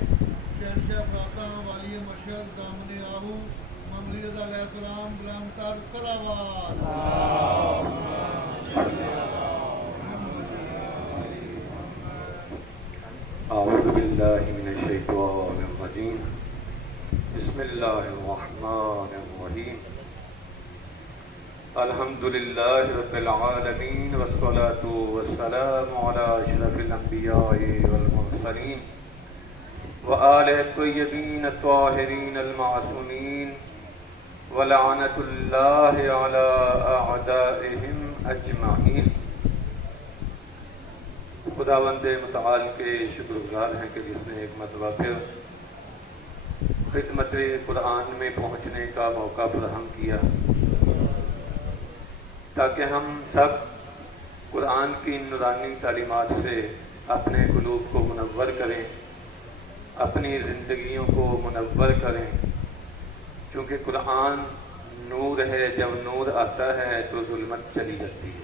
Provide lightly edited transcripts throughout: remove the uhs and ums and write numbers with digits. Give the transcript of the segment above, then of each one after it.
شہنشاہ خراساں والی مشہد دامن آہو مملی رضا علیہ السلام بلند تر صلوات اعوذ باللہ من الشیطان الرجیم بسم اللہ الرحمن الرحیم الحمدللہ رب العالمین والصلاة والسلام علی اشرف الانبیاء والمرسلین وآلہ الطیبین الطاہرین المعصومین ولعنت اللہ علی اعدائہم اجمعین۔ خداوند متعال کے شکر گزار ہیں کہ جس نے ایک مرتبہ پھر خدمت قرآن میں پہنچنے کا موقع فراہم کیا تاکہ ہم سب قرآن کی نورانی تعلیمات سے اپنے قلوب کو منور کریں، اپنی زندگیوں کو منور کریں، چونکہ قرآن نور ہے، جب نور آتا ہے تو ظلمت چلی جاتی ہے۔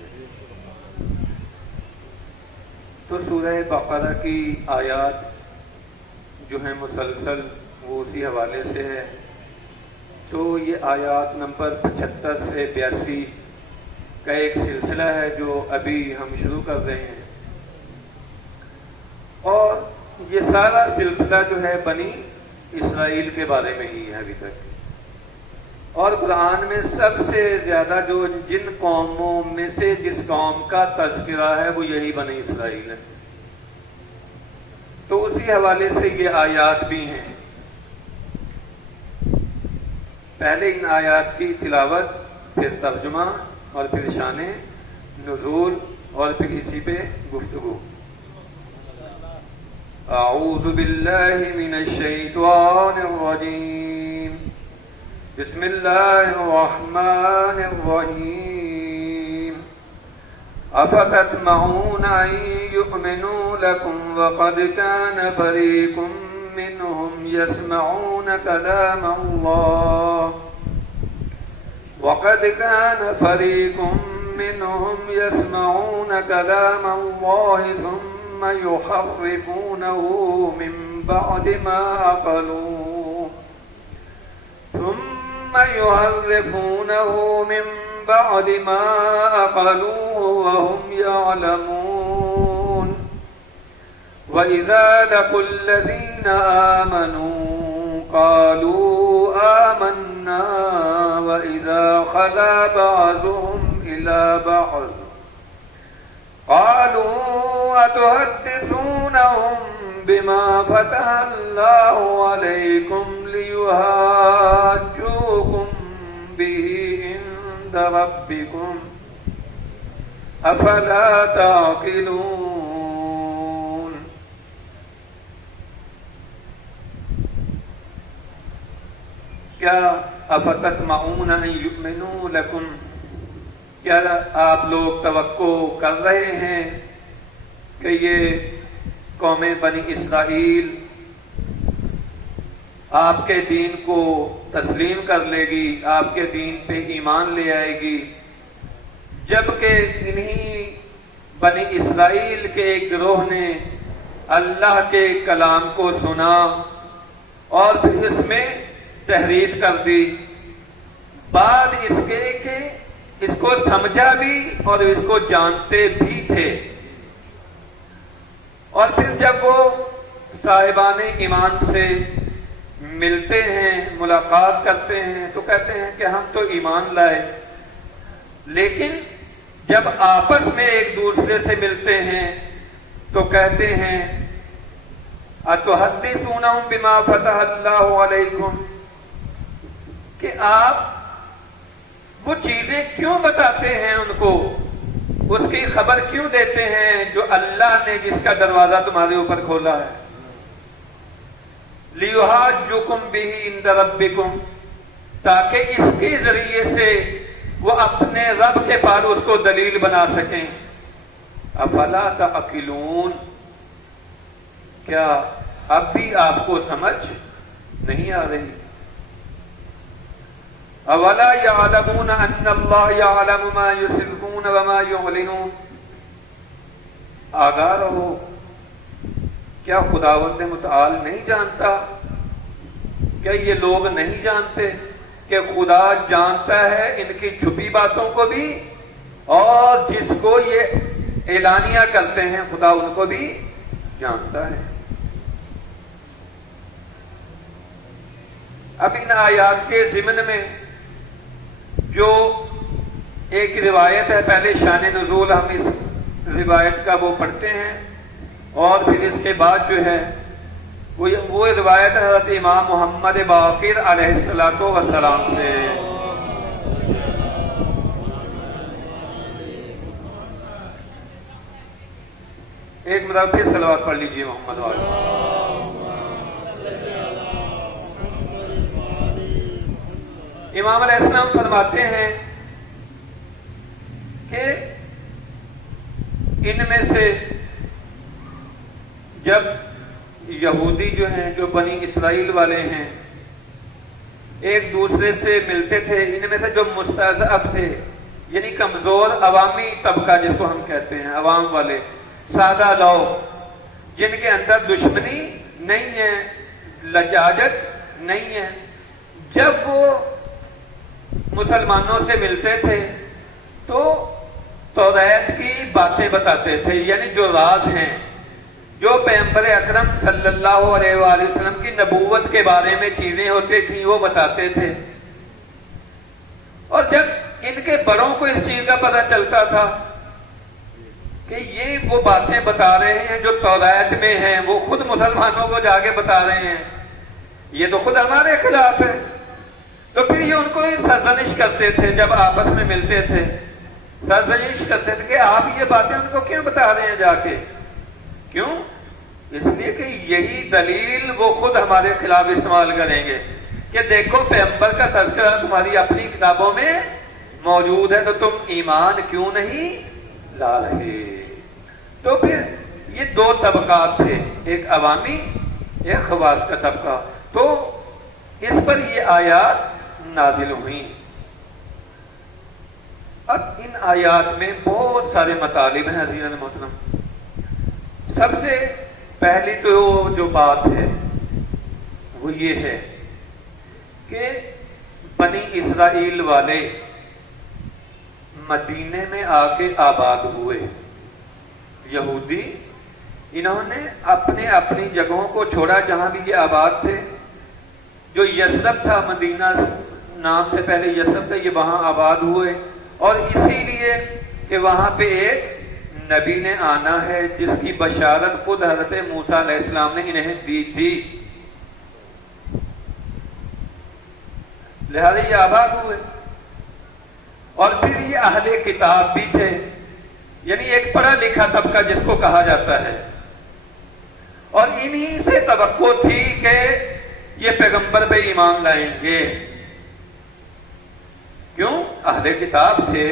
تو سورہ بقرہ کی آیات جو ہیں مسلسل وہ اسی حوالے سے ہے، تو یہ آیات نمبر 75 سے 82 کا ایک سلسلہ ہے جو ابھی ہم شروع کر رہے ہیں، اور یہ سارا سلسلہ جو ہے بنی اسرائیل کے بارے میں ہی ہے ابھی تک، اور قرآن میں سب سے زیادہ جو جن قوموں میں سے جس قوم کا تذکرہ ہے وہ یہی بنی اسرائیل ہے، تو اسی حوالے سے یہ آیات بھی ہیں۔ پہلے ان آیات کی تلاوت، پھر ترجمہ، اور پھر شان نزول، اور پھر اسی پہ گفتگو۔ اعوذ باللہ من الشیطان الرجیم، بسم اللہ الرحمن الرحیم۔ افتطمعون ان یؤمنوا لکم وقد کان فریق منهم يسمعون كلام الله وقد كان فريق منهم يسمعون كلام الله ثم يحرفونه من بعد ما عقلوه وهم يعلمون وَإِذَا لَقُوا الَّذِينَ آمَنُوا قَالُوا آمَنَّا وَإِذَا خَلَا بَعْضُهُمْ إِلَى بَعْضٍ قَالُوا أَتُحَدِّثُونَهُم بِمَا فَتَحَ اللَّهُ عَلَيْكُمْ لِيُحَاجُّوكُم بِهِ عِندَ رَبِّكُمْ أَفَلَا تَعْقِلُونَ۔ کیا افتطمعون ان یؤمنوا لکم، کیا آپ لوگ توقع کر رہے ہیں کہ یہ قوم بنی اسرائیل آپ کے دین کو تسلیم کر لے گی، آپ کے دین پہ ایمان لے آئے گی، جبکہ انہی بنی اسرائیل کے ایک گروہ نے اللہ کے کلام کو سنا اور پھر اس میں تحریف کر دی، بعد اس کے کہ اس کو سمجھا بھی اور اس کو جانتے بھی تھے، اور پھر جب وہ صاحبان ایمان سے ملتے ہیں، ملاقات کرتے ہیں تو کہتے ہیں کہ ہم تو ایمان لائے، لیکن جب آپس میں ایک دوسرے سے ملتے ہیں تو کہتے ہیں اتحدثونہم بما فتح اللہ علیکم، کہ آپ وہ چیزیں کیوں بتاتے ہیں ان کو، اس کی خبر کیوں دیتے ہیں جو اللہ نے جس کا دروازہ تمہارے اوپر کھولا ہے، لِيُحَاجُّكُمْ بِهِ عِندَ رَبِّكُمْ، تاکہ اس کے ذریعے سے وہ اپنے رب کے پاس اس کو دلیل بنا سکیں۔ افلا تعقلون، کیا اب بھی آپ کو سمجھ نہیں آ رہی؟ اولا یعلمون ان اللہ یعلم ما یسرون وما یعلنون، آگاہ رہو، کیا خداوند متعال نہیں جانتا؟ کیا یہ لوگ نہیں جانتے کہ خدا جانتا ہے ان کی چھپی باتوں کو بھی، اور جس کو یہ اعلانیہ کرتے ہیں خدا ان کو بھی جانتا ہے؟ اب ان آیات کے ضمن میں جو ایک روایت ہے، پہلے شان نزول ہم اس روایت کا وہ پڑھتے ہیں، اور پھر اس کے بعد جو ہے وہ روایت حضرت امام محمد باقر علیہ الصلوۃ والسلام سے۔ ایک مرتبہ پھر صلوات پڑھ لیجیے محمد والے۔ امام علیہ السلام فرماتے ہیں کہ ان میں سے جب یہودی جو ہیں، جو بنی اسرائیل والے ہیں، ایک دوسرے سے ملتے تھے، ان میں سے جو مستضعف تھے، یعنی کمزور عوامی طبقہ جس کو ہم کہتے ہیں، عوام والے، سادہ لوگ جن کے اندر دشمنی نہیں ہے، لجاجت نہیں ہے، جب وہ مسلمانوں سے ملتے تھے تو توریت کی باتیں بتاتے تھے، یعنی جو راز ہیں، جو پیغمبر اکرم صلی اللہ علیہ وآلہ وسلم کی نبوت کے بارے میں چیزیں ہوتی تھیں وہ بتاتے تھے۔ اور جب ان کے بڑوں کو اس چیز کا پتہ چلتا تھا کہ یہ وہ باتیں بتا رہے ہیں جو توریت میں ہیں، وہ خود مسلمانوں کو جا کے بتا رہے ہیں، یہ تو خود ہمارے خلاف ہے، تو پھر یہ ان کو سرزنش کرتے تھے، جب آپس میں ملتے تھے سرزنش کرتے تھے کہ آپ یہ باتیں ان کو کیوں بتا رہے ہیں جا کے؟ کیوں؟ اس لیے کہ یہی دلیل وہ خود ہمارے خلاف استعمال کریں گے کہ دیکھو پیغمبر کا تذکرہ تمہاری اپنی کتابوں میں موجود ہے تو تم ایمان کیوں نہیں لا رہے؟ تو پھر یہ دو طبقات تھے، ایک عوامی ایک خواص کا طبقہ، تو اس پر یہ آیات نازل ہوئی۔ اب ان آیات میں بہت سارے مطالب ہیں عزیزان محترم۔ سب سے پہلی تو جو بات ہے وہ یہ ہے کہ بنی اسرائیل والے مدینے میں آ کے آباد ہوئے، یہودی انہوں نے اپنے اپنی جگہوں کو چھوڑا جہاں بھی یہ آباد تھے۔ جو یثرب تھا، مدینہ نام سے پہلے یثرب تھا، یہ وہاں آباد ہوئے، اور اسی لیے کہ وہاں پہ ایک نبی نے آنا ہے جس کی بشارت خود حضرت موسیٰ علیہ السلام نے انہیں دی تھی، لہذا یہ آباد ہوئے۔ اور پھر یہ اہل کتاب بھی تھے، یعنی ایک پڑھا لکھا طبقہ جس کو کہا جاتا ہے، اور انہی سے توقع تھی کہ یہ پیغمبر پہ ایمان لائیں گے۔ کیوں؟ اہل کتاب تھے،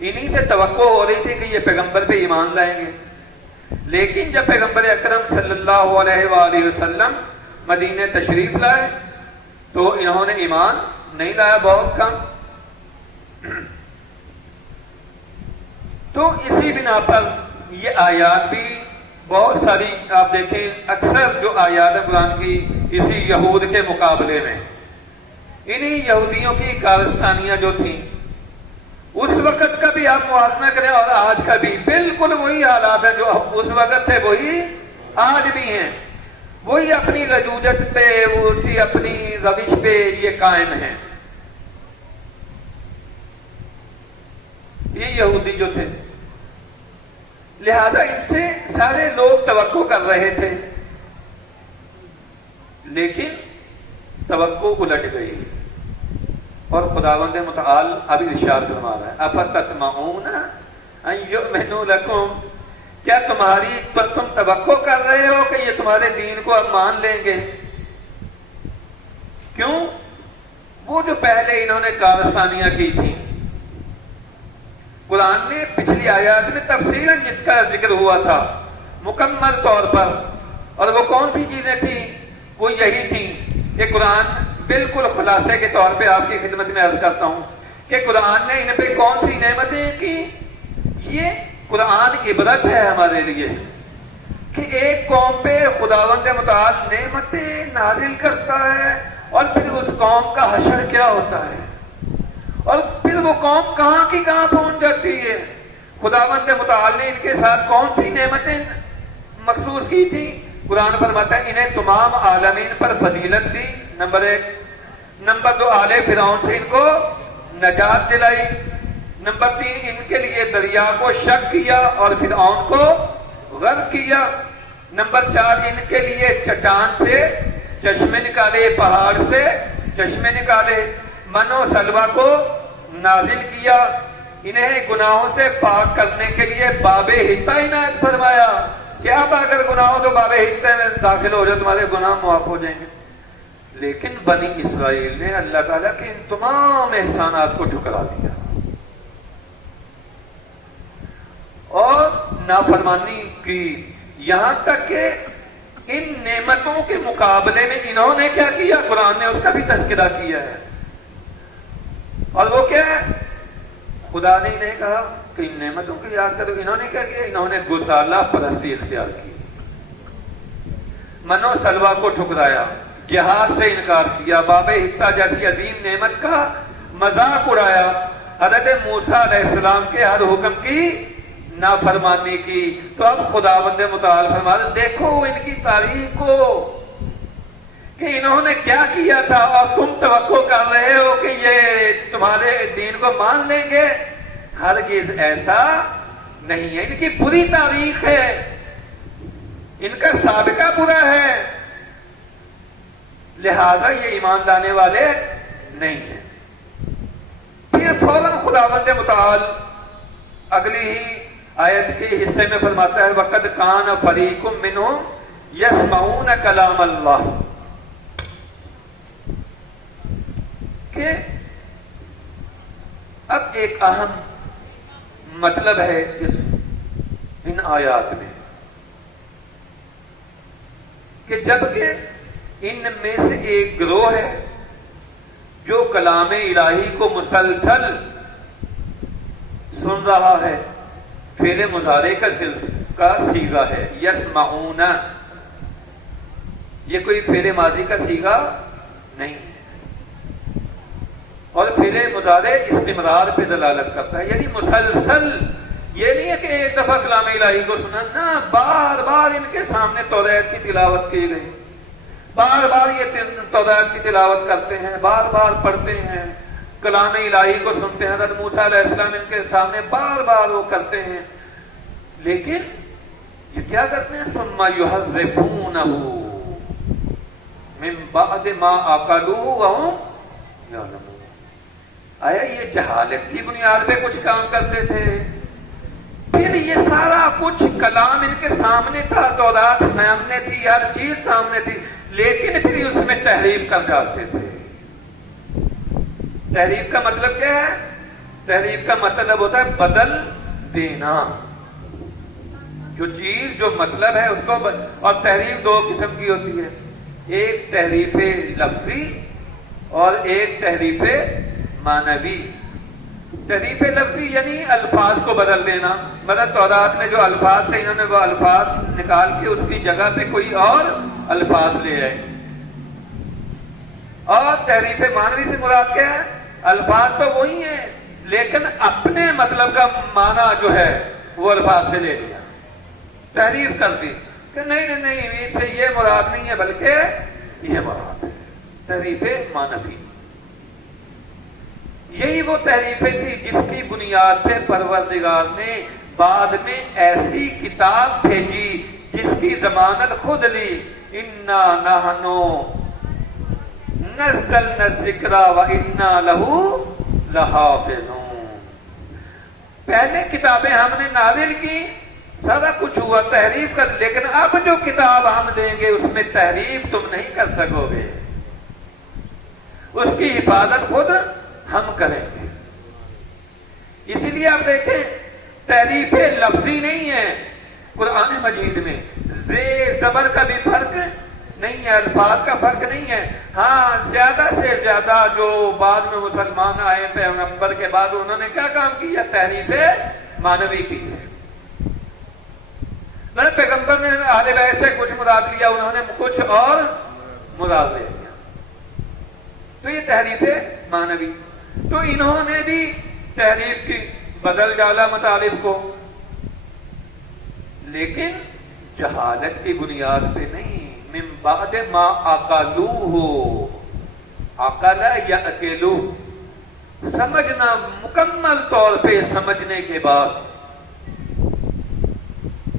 انہی سے توقع ہو رہی تھی کہ یہ پیغمبر پہ ایمان لائیں گے۔ لیکن جب پیغمبر اکرم صلی اللہ علیہ وآلہ وسلم مدینہ تشریف لائے تو انہوں نے ایمان نہیں لایا، بہت کم۔ تو اسی بنا پر یہ آیات بھی بہت ساری آپ دیکھیں، اکثر جو آیات ہیں قرآن کی اسی یہود کے مقابلے میں، انہی یہودیوں کی کارستانیاں جو تھیں اس وقت کا بھی آپ موازنہ کریں اور آج کا بھی، بالکل وہی حالات ہیں جو اس وقت تھے وہی آج بھی ہیں، وہی اپنی لجوجت پہ، اسی اپنی روش پہ یہ قائم ہیں۔ یہ یہودی جو تھے، لہذا ان سے سارے لوگ توقع کر رہے تھے، لیکن توقع الٹ گئی، اور خداوند متعال ابھی ارشاد فرما رہا ہے افتطمعون ان یؤمنوا لکم، کیا تم توقع کر رہے ہو کہ یہ تمہارے دین کو اب مان لیں گے؟ کیوں؟ وہ جو پہلے انہوں نے کارستانیاں کی تھیں، قرآن نے پچھلی آیات میں تفصیلاً جس کا ذکر ہوا تھا مکمل طور پر، اور وہ کون سی چیزیں تھیں؟ وہ یہی تھیں کہ قرآن بالکل خلاصے کے طور پہ آپ کی خدمت میں عرض کرتا ہوں کہ قرآن نے ان پہ کون سی نعمتیں کی۔ یہ قرآن عبرت ہے ہمارے لیے کہ ایک قوم پہ خداوند متعال نعمتیں نازل کرتا ہے اور پھر اس قوم کا حشر کیا ہوتا ہے، اور پھر وہ قوم کہاں کی کہاں پہنچ جاتی ہے۔ خداوند متعال نے ان کے ساتھ کون سی نعمتیں مخصوص کی تھی؟ قرآن فرماتا ہے انہیں تمام عالمین پر فضیلت دی، نمبر 1۔ نمبر 2، آل فرعون سے ان کو نجات دلائی۔ نمبر 3، ان کے لیے دریا کو شق کیا اور فرعون کو غرق کیا۔ نمبر 4، ان کے لیے چٹان سے چشمے نکالے، پہاڑ سے چشمے نکالے۔ من و سلوہ کو نازل کیا، انہیں گناہوں سے پاک کرنے کے لیے باب حتہ عنایت فرمایا کہ اب اگر گناہ ہو تو باب حتہ میں داخل ہو جائے، تمہارے گناہ معاف ہو جائیں گے۔ لیکن بنی اسرائیل نے اللہ تعالیٰ کے ان تمام احسانات کو ٹھکرا دیا اور نافرمانی کی، یہاں تک کہ ان نعمتوں کے مقابلے میں انہوں نے کیا کیا؟ قرآن نے اس کا بھی تذکرہ کیا ہے، اور وہ کیا ہے؟ خدا نے انہیں کہا کہ ان نعمتوں کو یاد کرو۔ انہوں نے کیا کیا؟ انہوں نے گسالہ پرستی اختیار کی، من و سلوہ کو ٹھکرایا، جہاد سے انکار کیا، باب حتہ جیسی عظیم نعمت کا مذاق اڑایا، حضرت موسیٰ علیہ السلام کے ہر حکم کی نافرمانی کی۔ تو اب خداوند متعال فرماتے دیکھو ان کی تاریخ کو کہ انہوں نے کیا کیا تھا، اور تم توقع کر رہے ہو کہ یہ تمہارے دین کو مان لیں گے۔ ہرگز ایسا نہیں ہے، ان کی بری تاریخ ہے، ان کا سابقہ برا ہے، لہذا یہ ایمان لانے والے نہیں ہیں۔ پھر فوراً خداوند متعال اگلی ہی آیت کے حصے میں فرماتا ہے وَقَدْ كَانَ فَرِيقٌ مِّنْهُمْ يَسْمَعُونَ كَلَامَ اللَّهِ، کہ اب ایک اہم مطلب ہے ان آیات میں کہ جبکہ ان میں سے ایک گروہ ہے جو کلام الہی کو مسلسل سن رہا ہے، فعل مضارع کا صیغہ ہے، یسمعون، یہ کوئی فعل ماضی کا صیغہ نہیں ہے، اور فعل مضارع استمرار پہ دلالت کرتا ہے، یعنی مسلسل، یہ نہیں ہے کہ ایک دفعہ کلام الہی کو سنا، نہ، بار بار ان کے سامنے توریت کی تلاوت کی گئی، بار بار یہ توریت کی تلاوت کرتے ہیں، بار بار پڑھتے ہیں، کلام الہی کو سنتے ہیں، حضرت موسیٰ علیہ السلام ان کے سامنے بار بار وہ کرتے ہیں، لیکن یہ کیا کرتے ہیں؟ ثم یحرفونہ من بعد ما عقلوہ وہم یعلمون۔ آیا یہ جہالت کی بنیاد پہ کچھ کام کرتے تھے؟ پھر یہ سارا کچھ کلام ان کے سامنے تھا، تورات سامنے تھی، ہر چیز سامنے تھی، لیکن پھر اس میں تحریف کر جاتے تھے۔ تحریف کا مطلب کیا ہے؟ تحریف کا مطلب ہوتا ہے بدل دینا، جو چیز جو مطلب ہے اس کو اور تحریف دو قسم کی ہوتی ہے، ایک تحریف لفظی اور ایک تحریف معنوی۔ تحریف لفظی یعنی الفاظ کو بدل دینا، مطلب تورات میں جو الفاظ تھے انہوں نے وہ الفاظ نکال کے اس کی جگہ پہ کوئی اور الفاظ لے آئے، اور تحریف معنوی سے مراد کیا ہے؟ الفاظ تو وہی ہیں لیکن اپنے مطلب کا معنی جو ہے وہ الفاظ سے لے لیا، تحریف کر دی کہ نہیں اس سے یہ مراد نہیں ہے بلکہ یہ مراد ہے، تحریف معنوی۔ یہی وہ تحریفیں تھی جس کی بنیاد پہ پروردگار نے بعد میں ایسی کتاب بھیجی جس کی ضمانت خود لی، انا نحن نزلنا الذکر وانا لہ لحافظون۔ پہلے کتابیں ہم نے نازل کی، سارا کچھ ہوا، تحریف کر، لیکن اب جو کتاب ہم دیں گے اس میں تحریف تم نہیں کر سکو گے، اس کی حفاظت خود ہم کریں گے۔ اسی لیے آپ دیکھیں تحریف لفظی نہیں ہے قرآن مجید میں، زیر زبر کا بھی فرق نہیں ہے، الفاظ کا فرق نہیں ہے۔ ہاں زیادہ سے زیادہ جو بعد میں مسلمان آئے پیغمبر کے بعد انہوں نے کیا کام کیا؟ تحریف معنوی کی ہے۔ پیغمبر نے اہل بیت سے کچھ مراد لیا، انہوں نے کچھ اور مراد لے لیا. تو یہ تحریف معنوی. تو انہوں نے بھی تحریف کی، بدل ڈالا مطالب کو، لیکن جہالت کی بنیاد پہ نہیں. من بعد ما عقلوہ، عقل یعقلوہ، سمجھنا مکمل طور پہ سمجھنے کے بعد.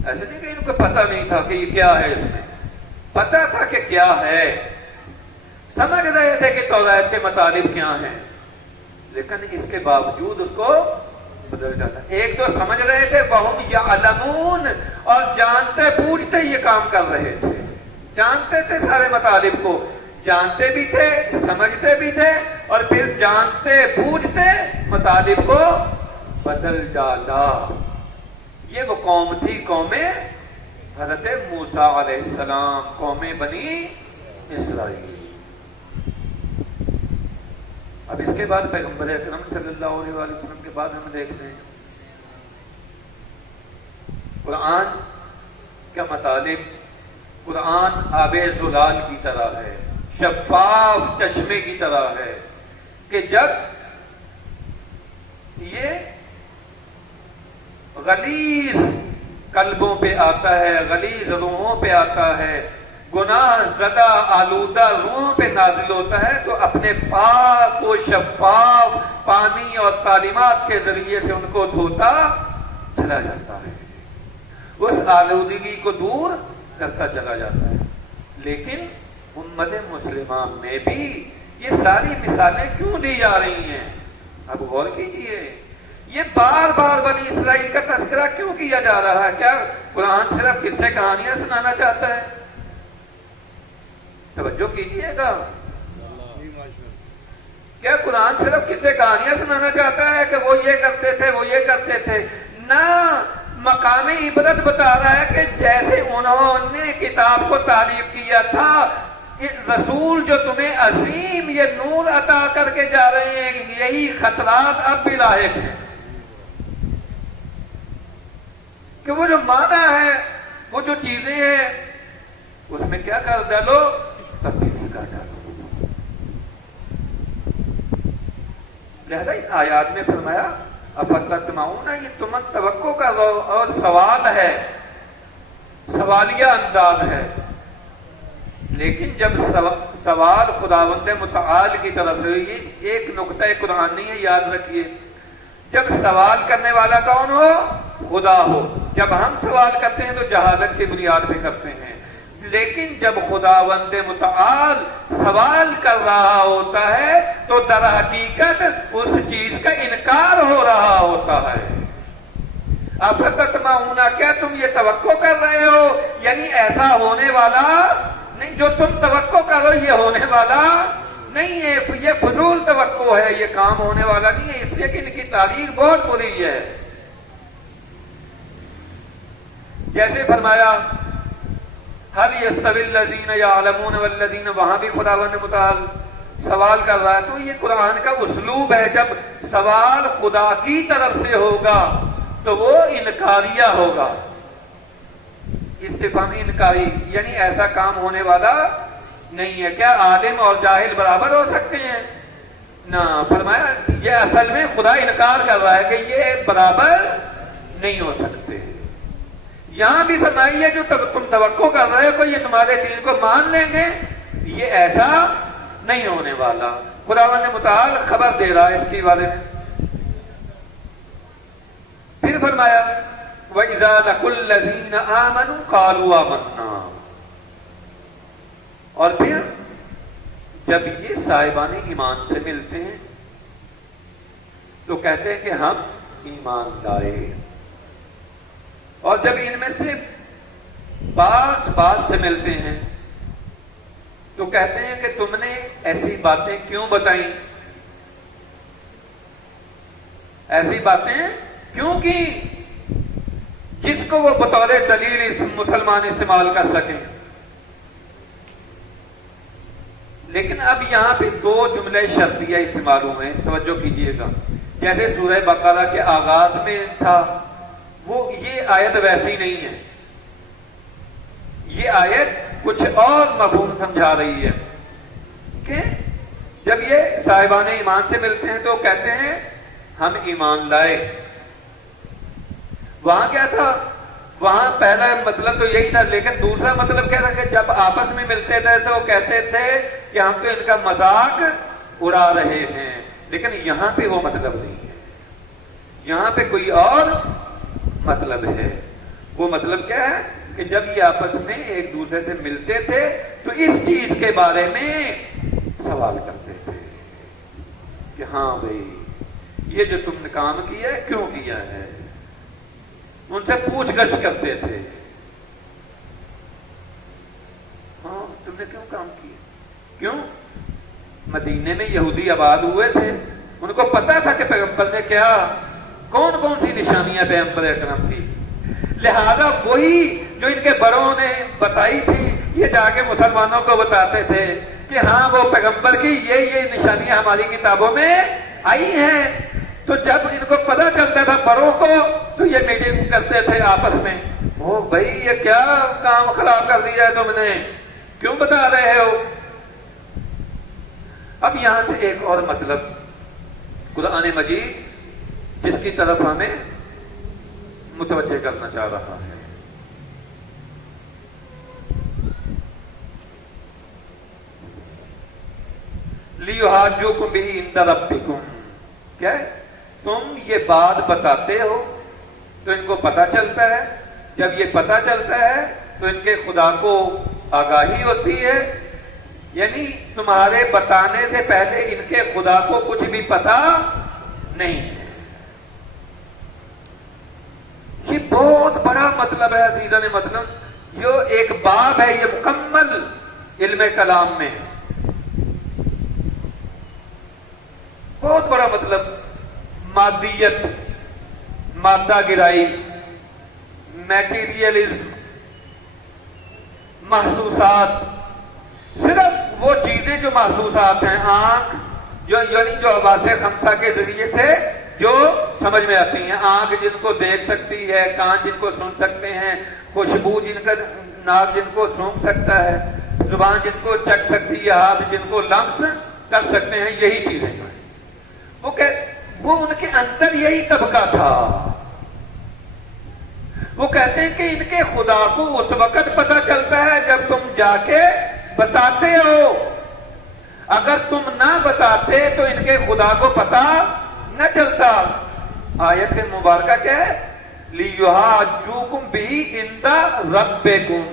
ایسے نہیں کہ ان کو پتہ نہیں تھا کہ یہ کیا ہے، اس میں پتہ تھا کہ کیا ہے، سمجھ رہے تھے کہ توریت کے مطالب کیا ہیں، لیکن اس کے باوجود اس کو بدل جاتا. ایک تو سمجھ رہے تھے وَهُمْ يَعْلَمُونَ، اور جانتے بوجھتے یہ کام کر رہے تھے، جانتے تھے سارے مطالب کو، جانتے بھی تھے سمجھتے بھی تھے، اور پھر جانتے بوجھتے مطالب کو بدل ڈالا. یہ وہ قوم تھی، قوم حضرت موسیٰ علیہ السلام، قوم بنی اسرائیل. اب اس کے بعد پیغمبر اکرم صلی اللہ علیہ وسلم کے بعد ہم دیکھتے ہیں قرآن کا مطالب. قرآن آب زلال کی طرح ہے، شفاف چشمے کی طرح ہے، کہ جب یہ غلیظ قلبوں پہ آتا ہے، غلیظ روحوں پہ آتا ہے، گناہ زدہ آلودہ روحوں پہ نازل ہوتا ہے، تو اپنے پاک و شفاف پانی اور تعلیمات کے ذریعے سے ان کو دھوتا چلا جاتا ہے، اس آلودگی کو دور کرتا چلا جاتا ہے. لیکن امت مسلمہ میں بھی یہ ساری مثالیں کیوں دی جا رہی ہیں؟ اب غور کیجئے، یہ بار بار بنی اسرائیل کا تذکرہ کیوں کیا جا رہا ہے؟ کیا قرآن صرف قصے کہانیاں سنانا چاہتا ہے؟ توجہ کیجئے گا، کیا قرآن صرف قصے کہانیاں سنانا چاہتا ہے کہ وہ یہ کرتے تھے وہ یہ کرتے تھے؟ نہ، مقام عبرت بتا رہا ہے کہ جیسے انہوں نے کتاب کو تعریف کیا تھا، رسول جو تمہیں عظیم یہ نور عطا کر کے جا رہے ہیں، یہی خطرات اب بھی لاحق ہیں کہ وہ جو معنی ہے، وہ جو چیزیں ہیں، اس میں کیا کر ڈالو؟ تبدیلی کر ڈالو. لہذا ان آیات میں فرمایا افتطمعون، یہ تم توقع کر رہو، اور سوال ہے، سوالیہ انداز ہے. لیکن جب سوال خداوند متعال کی طرف سے، یہ ایک نقطہ قرآن نہیں ہے، یاد رکھیے. جب سوال کرنے والا کون ہو؟ خدا ہو. جب ہم سوال کرتے ہیں تو جہالت کی بنیاد پہ کرتے ہیں، لیکن جب خداوند متعال سوال کر رہا ہوتا ہے تو در حقیقت اس چیز کا انکار ہو رہا ہوتا ہے. افتطمعون، کیا تم یہ توقع کر رہے ہو؟ یعنی ایسا ہونے والا نہیں، جو تم توقع کرو یہ ہونے والا نہیں ہے، یہ فضول توقع ہے، یہ کام ہونے والا نہیں ہے، اس لیے کہ ان کی تاریخ بہت بری ہے. جیسے فرمایا هل يستوي الذين يعلمون والذين، وہاں بھی خداوند متعال سوال کر رہا ہے. تو یہ قرآن کا اسلوب ہے، جب سوال خدا کی طرف سے ہوگا تو وہ انکاریہ ہوگا، استفہامی انکاری، یعنی ایسا کام ہونے والا نہیں ہے. کیا عالم اور جاہل برابر ہو سکتے ہیں؟ نہ. فرمایا یہ اصل میں خدا انکار کر رہا ہے کہ یہ برابر نہیں ہو سکتے. یہاں بھی فرمائیے جو تم توقع کر رہے ہو کہ یہ تمہارے دین کو مان لیں گے، یہ ایسا نہیں ہونے والا. خداوند متعال خبر دے رہا ہے اس کے بارے میں. پھر فرمایا وَإِذَا لَقُوا الَّذِينَ آمَنُوا قَالُوا آمَنَّا، اور پھر جب یہ صاحبان ایمان سے ملتے ہیں تو کہتے ہیں کہ ہم ایمان لائے. اور جب ان میں سے بعض سے ملتے ہیں تو کہتے ہیں کہ تم نے ایسی باتیں کیوں بتائیں، ایسی باتیں کیوں کی جس کو وہ بطور دلیل مسلمان استعمال کر سکیں. لیکن اب یہاں پہ دو جملے شرطیہ استعمال ہوئے ہیں، توجہ کیجئے گا. جیسے سورہ بقرہ کے آغاز میں تھا، وہ یہ آیت ویسی نہیں ہے. یہ آیت کچھ اور مفہوم سمجھا رہی ہے کہ جب یہ صاحبان ایمان سے ملتے ہیں تو کہتے ہیں ہم ایمان لائے. وہاں کیا تھا؟ وہاں پہلا مطلب تو یہی تھا، لیکن دوسرا مطلب کیا تھا کہ جب آپس میں ملتے تھے تو کہتے تھے کہ ہم تو ان کا مذاق اڑا رہے ہیں. لیکن یہاں پہ وہ مطلب نہیں ہے، یہاں پہ کوئی اور مطلب ہے. وہ مطلب کیا ہے کہ جب یہ آپس میں ایک دوسرے سے ملتے تھے تو اس چیز کے بارے میں سوال کرتے تھے کہ ہاں بھائی یہ جو تم نے کام کیا ہے کیوں کیا ہے. ان سے پوچھ گچھ کرتے تھے، ہاں تم نے کیوں کام کیا. کیوں؟ مدینے میں یہودی آباد ہوئے تھے، ان کو پتا تھا کہ پیغمبر نے کیا کون کون سی نشانیاں پیغمبر اکرم کی، لہذا وہی جو ان کے بڑوں نے بتائی تھی یہ جا کے مسلمانوں کو بتاتے تھے کہ ہاں وہ پیغمبر کی یہ نشانیاں ہماری کتابوں میں آئی ہیں. تو جب ان کو پتا چلتا تھا بڑوں کو تو یہ میٹنگ کرتے تھے آپس میں، او بھائی یہ کیا کام خراب کر دیا ہے تم نے، کیوں بتا رہے ہو. اب یہاں سے ایک اور مطلب قرآن مجید جس کی طرف ہمیں متوجہ کرنا چاہ رہا ہے. لِيُحَاجُّوكُمْ بِهِ عِندَ رَبِّكُمْ، کیا ہے؟ تم یہ بات بتاتے ہو تو ان کو پتا چلتا ہے، جب یہ پتا چلتا ہے تو ان کے خدا کو آگاہی ہوتی ہے، یعنی تمہارے بتانے سے پہلے ان کے خدا کو کچھ بھی پتا نہیں ہے. یہ بہت بڑا مطلب ہے عزیزان، مطلب جو ایک باب ہے یہ مکمل علم کلام میں بہت بڑا مطلب. مادیت، مادہ گرائی، میٹیریلزم، محسوسات، صرف وہ چیزیں جو محسوسات ہیں، آنکھ یعنی جو حواس خمسہ کے ذریعے سے جو سمجھ میں آتی ہیں، آنکھ جن کو دیکھ سکتی ہے، کان جن کو سن سکتے ہیں، خوشبو جن کا ناک جن کو سونگھ سکتا ہے، زبان جن کو چکھ سکتی ہے، ہاتھ جن کو لمس کر سکتے ہیں، یہی چیزیں جو ہیں وہ ان کے اندر یہی طبقہ تھا. وہ کہتے ہیں کہ ان کے خدا کو اس وقت پتا چلتا ہے جب تم جا کے بتاتے ہو، اگر تم نہ بتاتے تو ان کے خدا کو پتا نہ چلتا. آیت مبارکہ کیا ہے؟ لِيُحَاجُّوكُمْ بِهِ عِندَ رَبِّكُمْ،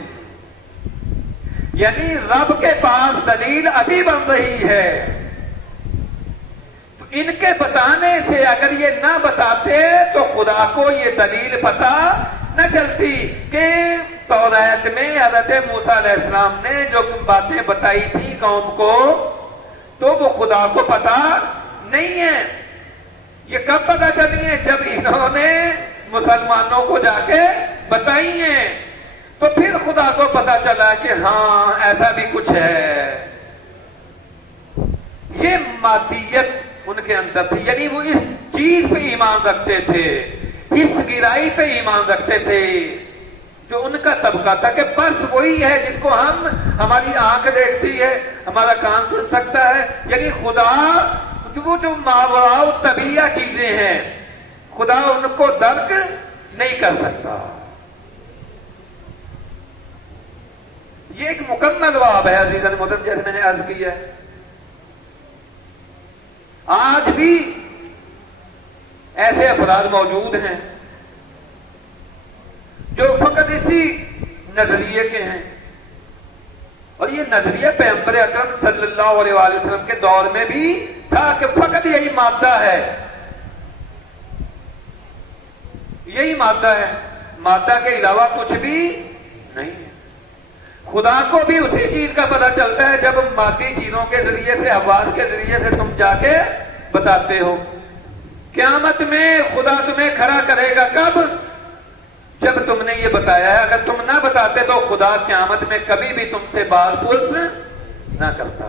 یعنی رب کے پاس دلیل ابھی بن رہی ہے. ان کے بتانے سے اگر یہ نہ بتاتے تو خدا کو یہ دلیل پتا نہ چلتی کہ توریت میں حضرت موسیٰ علیہ السلام نے جو باتیں بتائی تھی قوم کو تو وہ خدا کو پتا نہیں ہے. یہ کب پتا چلی ہے؟ جب انہوں نے مسلمانوں کو جا کے بتائی ہیں تو پھر خدا کو پتا چلا کہ ہاں ایسا بھی کچھ ہے. یہ مادیت ان کے اندر تھی، یعنی وہ اس چیز پہ ایمان رکھتے تھے، اس گرائی پہ ایمان رکھتے تھے جو ان کا طبقہ تھا کہ بس وہی ہے جس کو ہماری آنکھ دیکھتی ہے، ہمارا کان سن سکتا ہے. یعنی خدا وہ جو ماوراء الطبیعہ چیزیں ہیں خدا ان کو درک نہیں کر سکتا. یہ ایک مکمل باب ہے عزیزان محترم، جیسے میں نے عرض کیا ہے. آج بھی ایسے افراد موجود ہیں جو فقط اسی نظریے کے ہیں، اور یہ نظریہ پیغمبر اکرم صلی اللہ علیہ وآلہ وسلم کے دور میں بھی تھا کہ فقط یہی مادہ ہے، یہی مادہ ہے، مادہ کے علاوہ کچھ بھی نہیں ہے. خدا کو بھی اسی چیز کا پتہ چلتا ہے جب مادی چیزوں کے ذریعے سے، حواس کے ذریعے سے تم جا کے بتاتے ہو. قیامت میں خدا تمہیں کھڑا کرے گا کب؟ جب تم نے یہ بتایا ہے. اگر تم نہ بتاتے تو خدا قیامت میں کبھی بھی تم سے بات پرس نہ کرتا.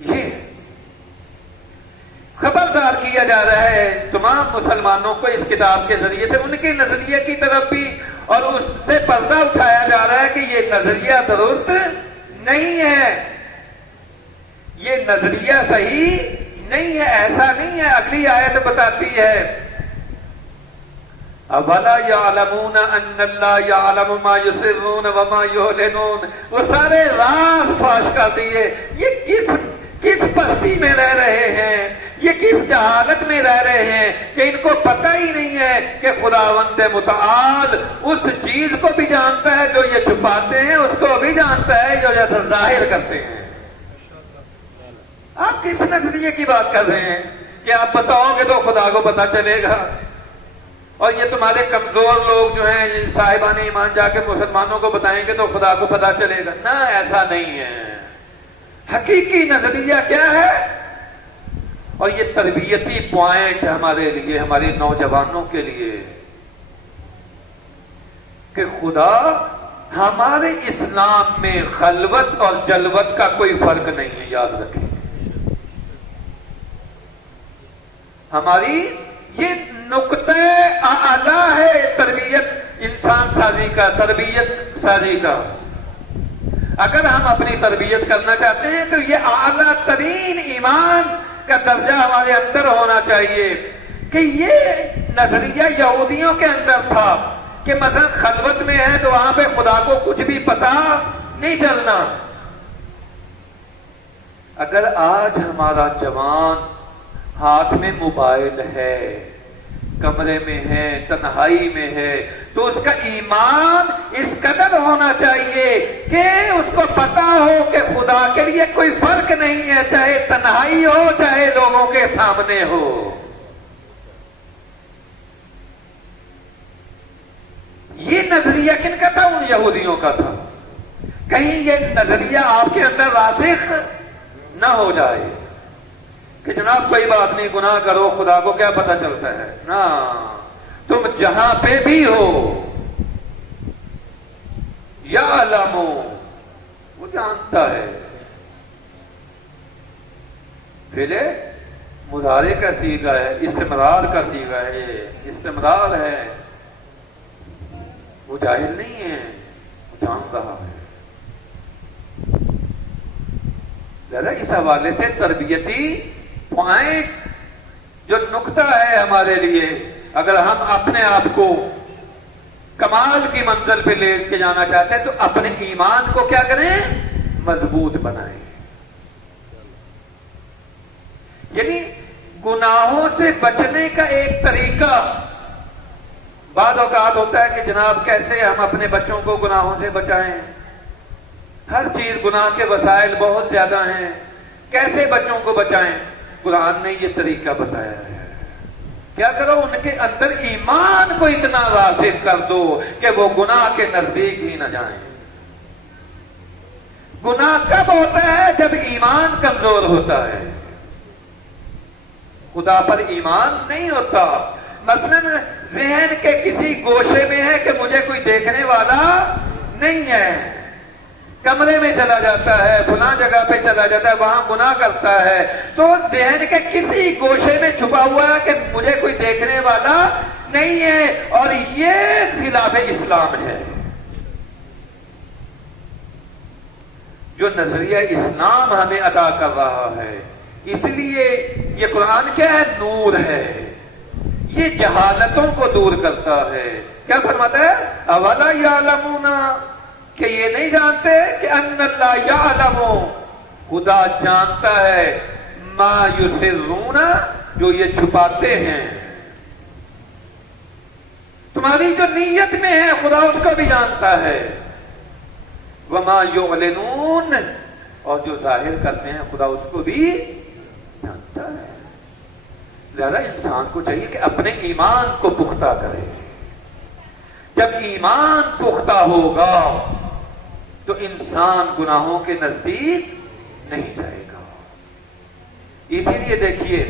یہ خبردار کیا جا رہا ہے تمام مسلمانوں کو اس کتاب کے ذریعے سے ان کے نظریے کی طرف بھی اور اس سے پردہ اٹھایا جا رہا ہے کہ یہ نظریہ درست نہیں ہے، یہ نظریہ صحیح نہیں ہے، ایسا نہیں ہے۔ اگلی آیت بتاتی ہے اولا یعلمون ان اللہ یعلم ما یسرون وما یعلنون، وہ سارے راز فاش کر دیے۔ یہ کس پستی میں رہ رہے ہیں، یہ کس جہالت میں رہ رہے ہیں کہ ان کو پتہ ہی نہیں ہے کہ خداوند متعال اس چیز کو بھی جانتا ہے جو یہ چھپاتے ہیں، اس کو بھی جانتا ہے جو یہ ظاہر کرتے ہیں۔ آپ کس نظریے کی بات کر رہے ہیں کہ آپ بتاؤ گے تو خدا کو پتہ چلے گا، اور یہ تمہارے کمزور لوگ جو ہیں صاحبان ایمان جا کے مسلمانوں کو بتائیں گے تو خدا کو پتہ چلے گا؟ نہ، ایسا نہیں ہے۔ حقیقی نظریہ کیا ہے؟ اور یہ تربیتی پوائنٹ ہمارے لیے، ہمارے نوجوانوں کے لیے، کہ خدا ہمارے اسلام میں خلوت اور جلوت کا کوئی فرق نہیں ہے، یاد رکھیں۔ ہماری یہ نقطہ اعلیٰ ہے تربیت انسان سازی کا، تربیت سازی کا۔ اگر ہم اپنی تربیت کرنا چاہتے ہیں تو یہ اعلیٰ ترین ایمان کا درجہ ہمارے اندر ہونا چاہیے کہ یہ نظریہ یہودیوں کے اندر تھا کہ مثلا خلوت میں ہے تو وہاں پہ خدا کو کچھ بھی پتا نہیں چلنا۔ اگر آج ہمارا جوان ہاتھ میں موبائل ہے، کمرے میں ہے، تنہائی میں ہے، تو اس کا ایمان اس قدر ہونا چاہیے کہ اس کو پتا ہو کہ خدا کے لیے کوئی فرق نہیں ہے، چاہے تنہائی ہو چاہے لوگوں کے سامنے ہو۔ یہ نظریہ کن کا تھا؟ ان یہودیوں کا تھا۔ کہیں یہ نظریہ آپ کے اندر راسخ نہ ہو جائے کہ جناب کوئی بات نہیں، گناہ کرو، خدا کو کیا پتہ چلتا ہے۔ نہ، تم جہاں پہ بھی ہو یا علمو، وہ جانتا ہے۔ پھر مضارع کا صیغہ ہے، استمرار کا صیغہ ہے، استمرار ہے۔ وہ جاہل نہیں ہے، وہ جان رہا ہے۔ ذرا اس حوالے سے تربیتی پوائنٹ جو نقطہ ہے ہمارے لیے، اگر ہم اپنے آپ کو کمال کی منزل پہ لے کے جانا چاہتے ہیں تو اپنے ایمان کو کیا کریں؟ مضبوط بنائیں۔ یعنی گناہوں سے بچنے کا ایک طریقہ بعض اوقات ہوتا ہے کہ جناب کیسے ہم اپنے بچوں کو گناہوں سے بچائیں۔ ہر چیز گناہ کے وسائل بہت زیادہ ہیں، کیسے بچوں کو بچائیں؟ قرآن نے یہ طریقہ بتایا ہے۔ کیا کرو؟ ان کے اندر ایمان کو اتنا راسخ کر دو کہ وہ گناہ کے نزدیک ہی نہ جائیں۔ گناہ کب ہوتا ہے؟ جب ایمان کمزور ہوتا ہے، خدا پر ایمان نہیں ہوتا۔ مثلا ذہن کے کسی گوشے میں ہے کہ مجھے کوئی دیکھنے والا نہیں ہے، کمرے میں چلا جاتا ہے، فلاں جگہ پہ چلا جاتا ہے، وہاں گناہ کرتا ہے، تو ذہن کے کسی گوشے میں چھپا ہوا ہے کہ مجھے کوئی دیکھنے والا نہیں ہے، اور یہ خلاف اسلام ہے۔ جو نظریہ اسلام ہمیں عطا کر رہا ہے، اس لیے یہ قرآن کیا ہے؟ نور ہے، یہ جہالتوں کو دور کرتا ہے۔ کیا فرماتا ہے؟ اولا یعلمون، کہ یہ نہیں جانتے کہ ان اللہ یعلم، خدا جانتا ہے، ما یسرون، جو یہ چھپاتے ہیں۔ تمہاری جو نیت میں ہے خدا اس کو بھی جانتا ہے، وما یعلنون، اور جو ظاہر کرتے ہیں خدا اس کو بھی جانتا ہے۔ لہذا انسان کو چاہیے کہ اپنے ایمان کو پختہ کرے۔ جب ایمان پختہ ہوگا تو انسان گناہوں کے نزدیک نہیں جائے گا۔ اسی لیے دیکھیے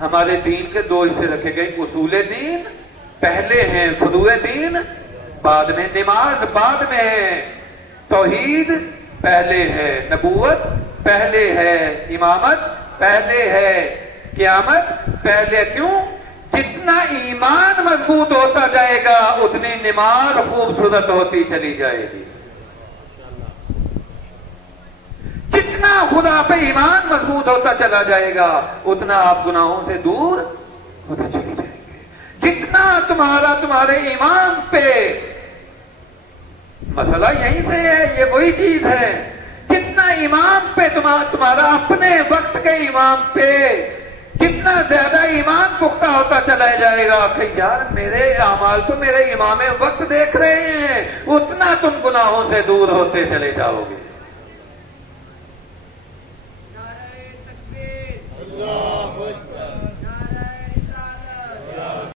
ہمارے دین کے دو حصے رکھے گئے، اصول دین پہلے ہیں، فروع دین بعد میں، نماز بعد میں ہے، توحید پہلے ہے، نبوت پہلے ہے، امامت پہلے ہے، قیامت پہلے۔ کیوں؟ جتنا ایمان مضبوط ہوتا جائے گا اتنی نماز خوبصورت ہوتی چلی جائے گی. جتنا خدا پہ ایمان مضبوط ہوتا چلا جائے گا اتنا آپ گناہوں سے دور ہوتے چلے جائیں گے. جتنا تمہارے ایمان پہ، مسئلہ یہیں سے ہے، یہ وہی چیز ہے، جتنا ایمان پہ تمہارا اپنے وقت کے ایمان پہ جتنا زیادہ ایمان پختہ ہوتا چلا جائے گا کہ یار میرے اعمال تو میرے امام وقت دیکھ رہے ہیں، اتنا تم گناہوں سے دور ہوتے چلے جاؤ گے.